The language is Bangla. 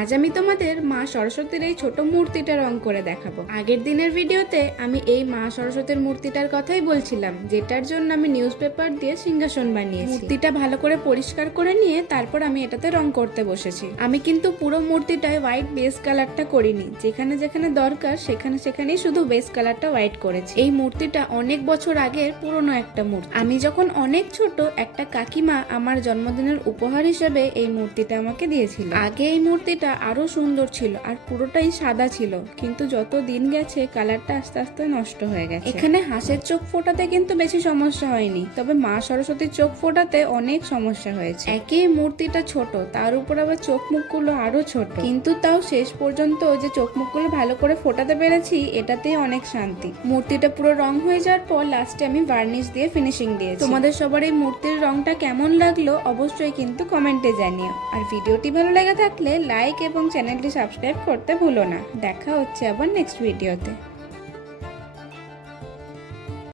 আজ আমি তোমাদের মা সরস্বতীর এই ছোট মূর্তিটা রং করে দেখাবো। আগের দিনের ভিডিওতে আমি এই মা সরস্বতীর মূর্তিটার কথাই বলছিলাম, যেটার জন্য আমি নিউজ পেপার দিয়ে সিংহাসন বানিয়েছি। মূর্তিটা ভালো করে পরিষ্কার করে নিয়ে তারপর আমি এটাতে রং করতে বসেছি। আমি কিন্তু পুরো মূর্তিটায় হোয়াইট বেস কালারটা করিনি, যেখানে যেখানে দরকার সেখানেই শুধু বেস কালারটা হোয়াইট করেছি। এই মূর্তিটা অনেক বছর আগের পুরনো একটা মূর্তি। আমি যখন অনেক ছোট, একটা কাকিমা আমার জন্মদিনের উপহার হিসেবে এই মূর্তিটা আমাকে দিয়েছিল। আগে এই মূর্তিটা আরো সুন্দর ছিল আর পুরোটাই সাদা ছিল, কিন্তু যত দিন গেছে কালারটা আস্তে আস্তে নষ্ট হয়ে গেছে। এখানে হাঁসের চোখ ফোটাতে কিন্তু বেশি সমস্যা হয়নি, তবে মা সরস্বতীর চোখ ফোটাতে অনেক সমস্যা হয়েছে। একই মূর্তিটা ছোট, তার উপর আবার চোখ মুখগুলো আরো ছোট, কিন্তু তাও শেষ পর্যন্ত যে চোখ মুখগুলো ভালো করে ফোটাতে পেরেছি এটাতেই অনেক শান্তি। মূর্তিটা পুরো রং হয়ে যাওয়ার পর লাস্টে আমি ভার্নিশ দিয়ে ফিনিশিং দিয়েছি। তোমাদের সবার এই মূর্তির রংটা কেমন লাগলো অবশ্যই কিন্তু কমেন্টে জানিও। আর ভিডিওটি ভালো লেগে থাকলে লাইক এবং চ্যানেলটি সাবস্ক্রাইব করতে ভুলো না। দেখা হচ্ছে আবার নেক্সট ভিডিওতে।